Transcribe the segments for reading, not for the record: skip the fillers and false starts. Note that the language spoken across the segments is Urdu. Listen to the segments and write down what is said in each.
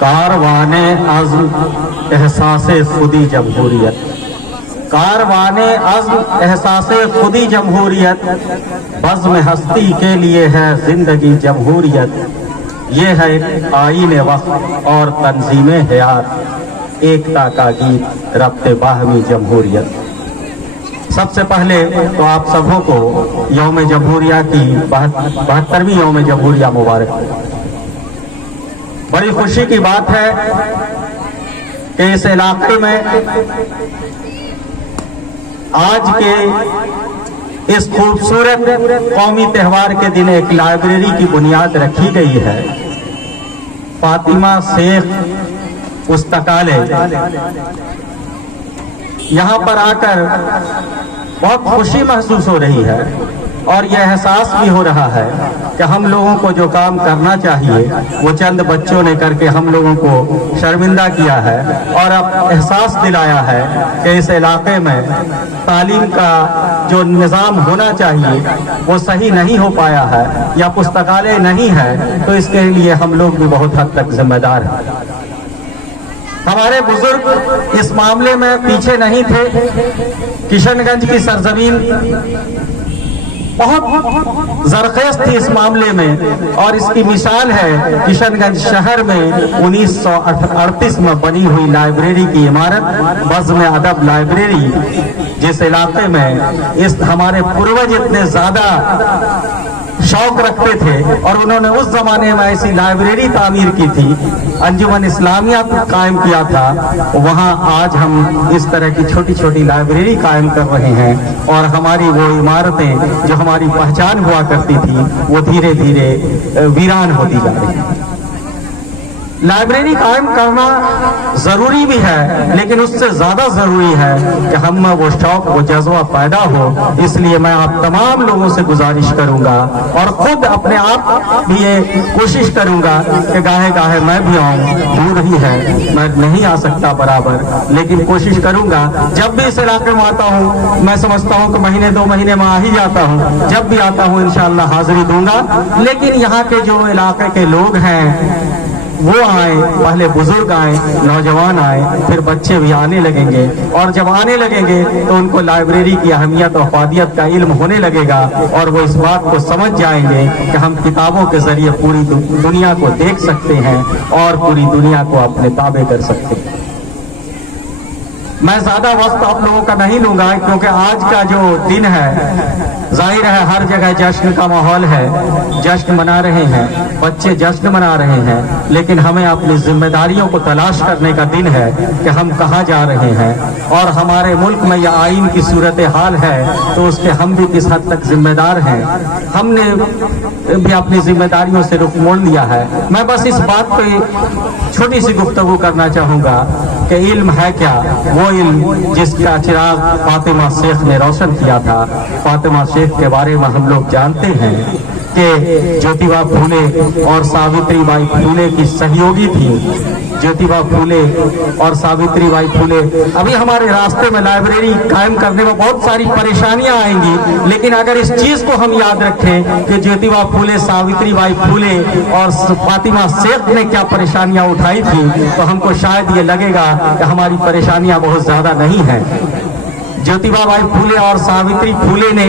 کاروانے عزم احساس خودی جمہوریت، کاروانے عزم احساس خودی جمہوریت، بزم ہستی کے لیے ہے زندگی جمہوریت، یہ ہے آئین وقت اور تنظیم حیات، ایکتا کا گیت ربط باہمی جمہوریت۔ سب سے پہلے تو آپ سبوں کو یوم جمہوریہ کی 72ویں یوم جمہوریہ مبارک۔ بڑی خوشی کی بات ہے کہ اس علاقے میں آج کے اس خوبصورت قومی تہوار کے دن ایک لائبریری کی بنیاد رکھی گئی ہے۔ فاطمہ شیخ پستکالیہ، یہاں پر آ کر بہت خوشی محسوس ہو رہی ہے اور یہ احساس بھی ہو رہا ہے کہ ہم لوگوں کو جو کام کرنا چاہیے وہ چند بچوں نے کر کے ہم لوگوں کو شرمندہ کیا ہے، اور اب احساس دلایا ہے کہ اس علاقے میں تعلیم کا جو نظام ہونا چاہیے وہ صحیح نہیں ہو پایا ہے یا پستکالیہ نہیں ہے، تو اس کے لیے ہم لوگ بھی بہت حد تک ذمہ دار ہیں۔ ہمارے بزرگ اس معاملے میں پیچھے نہیں تھے۔ کشن گنج کی سرزمین بہت زرخیز تھی اس معاملے میں، اور اس کی مثال ہے کشن گنج شہر میں 1938 میں بنی ہوئی لائبریری کی عمارت، بزم ادب لائبریری، جس علاقے میں اس ہمارے پروج اتنے زیادہ شوق رکھتے تھے اور انہوں نے اس زمانے میں ایسی لائبریری تعمیر کی تھی، انجمن اسلامیہ قائم کیا تھا، وہاں آج ہم اس طرح کی چھوٹی چھوٹی لائبریری قائم کر رہے ہیں، اور ہماری وہ عمارتیں جو ہماری پہچان ہوا کرتی تھی وہ دھیرے دھیرے ویران ہوتی جا رہی ہیں۔ لائبریری قائم کرنا ضروری بھی ہے، لیکن اس سے زیادہ ضروری ہے کہ ہم میں وہ شوق وہ جذبہ پیدا ہو۔ اس لیے میں آپ تمام لوگوں سے گزارش کروں گا اور خود اپنے آپ بھی یہ کوشش کروں گا کہ گاہے گاہے میں بھی آؤں، دور ہی ہے میں نہیں آ سکتا برابر، لیکن کوشش کروں گا جب بھی اس علاقے میں آتا ہوں، میں سمجھتا ہوں کہ مہینے 2 مہینے میں آ ہی جاتا ہوں، جب بھی آتا ہوں انشاءاللہ حاضری دوں گا، لیکن یہاں کے جو علاقے کے لوگ ہیں وہ آئیں، پہلے بزرگ آئیں، نوجوان آئیں، پھر بچے بھی آنے لگیں گے، اور جب آنے لگیں گے تو ان کو لائبریری کی اہمیت اور افادیت کا علم ہونے لگے گا، اور وہ اس بات کو سمجھ جائیں گے کہ ہم کتابوں کے ذریعے پوری دنیا کو دیکھ سکتے ہیں اور پوری دنیا کو اپنے تابع کر سکتے ہیں۔ میں زیادہ وقت آپ لوگوں کا نہیں لوں گا، کیونکہ آج کا جو دن ہے ظاہر ہے ہر جگہ جشن کا ماحول ہے، جشن منا رہے ہیں، بچے جشن منا رہے ہیں، لیکن ہمیں اپنی ذمہ داریوں کو تلاش کرنے کا دن ہے کہ ہم کہاں جا رہے ہیں، اور ہمارے ملک میں یہ آئین کی صورتحال ہے تو اس کے ہم بھی کس حد تک ذمہ دار ہیں۔ ہم نے بھی اپنی ذمہ داریوں سے رخ موڑ لیا ہے۔ میں بس اس بات پہ چھوٹی سی گفتگو کرنا چاہوں گا کہ علم ہے کیا؟ وہ علم جس کا چراغ فاطمہ شیخ نے روشن کیا تھا۔ فاطمہ شیخ کے بارے میں ہم لوگ جانتے ہیں کہ جیوتیبا پھولے اور ساوتری بائی پھولے کی سہیوگی تھی۔ جیوتیبا پھولے اور ساوتری بائی پھولے، ابھی ہمارے راستے میں لائبریری قائم کرنے میں بہت ساری پریشانیاں آئیں گی، لیکن اگر اس چیز کو ہم یاد رکھیں کہ جیوتیبا پھولے، ساوتری بائی پھولے اور فاطمہ شیخ نے کیا پریشانیاں اٹھائی تھی، تو ہم کو شاید یہ لگے گا کہ ہماری پریشانیاں بہت زیادہ نہیں ہیں۔ جیوتیبا بائی پھولے اور ساوتری پھولے نے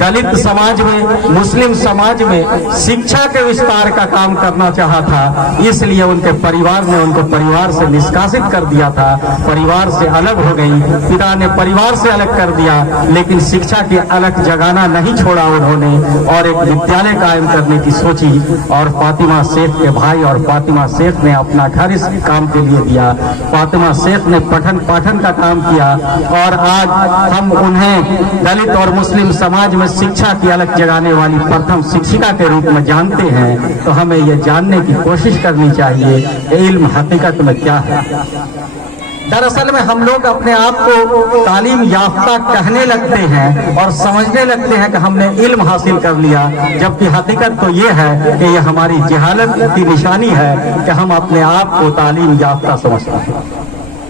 دلت سماج میں، مسلم سماج میں شکشا کے وستار کا کام کرنا چاہا تھا، اس لیے ان کے پریوار نے ان کو پریوار سے نشکاشت کر دیا تھا، پریوار سے الگ ہو گئی، پتا نے پریوار سے الگ کر دیا، لیکن شکشا کی الگ جگانا نہیں چھوڑا انہوں نے، اور ایک ودیالیہ قائم کرنے کی سوچی، اور فاطمہ شیخ کے بھائی اور فاطمہ شیخ نے اپنا گھر اس کام کے لیے دیا، فاطمہ شیخ نے پٹھن پاٹھن کا کام کیا، اور آج ہم انہیں دلت اور مسلم سماج میں شکشا کی الگ جگانے والی پرتھم شکشکا کے روپ میں جانتے ہیں۔ تو ہمیں یہ جاننے کی کوشش کرنی چاہیے کہ علم حقیقت میں کیا ہے۔ دراصل میں ہم لوگ اپنے آپ کو تعلیم یافتہ کہنے لگتے ہیں اور سمجھنے لگتے ہیں کہ ہم نے علم حاصل کر لیا، جبکہ حقیقت تو یہ ہے کہ یہ ہماری جہالت کی نشانی ہے کہ ہم اپنے آپ کو تعلیم یافتہ سمجھتے ہیں۔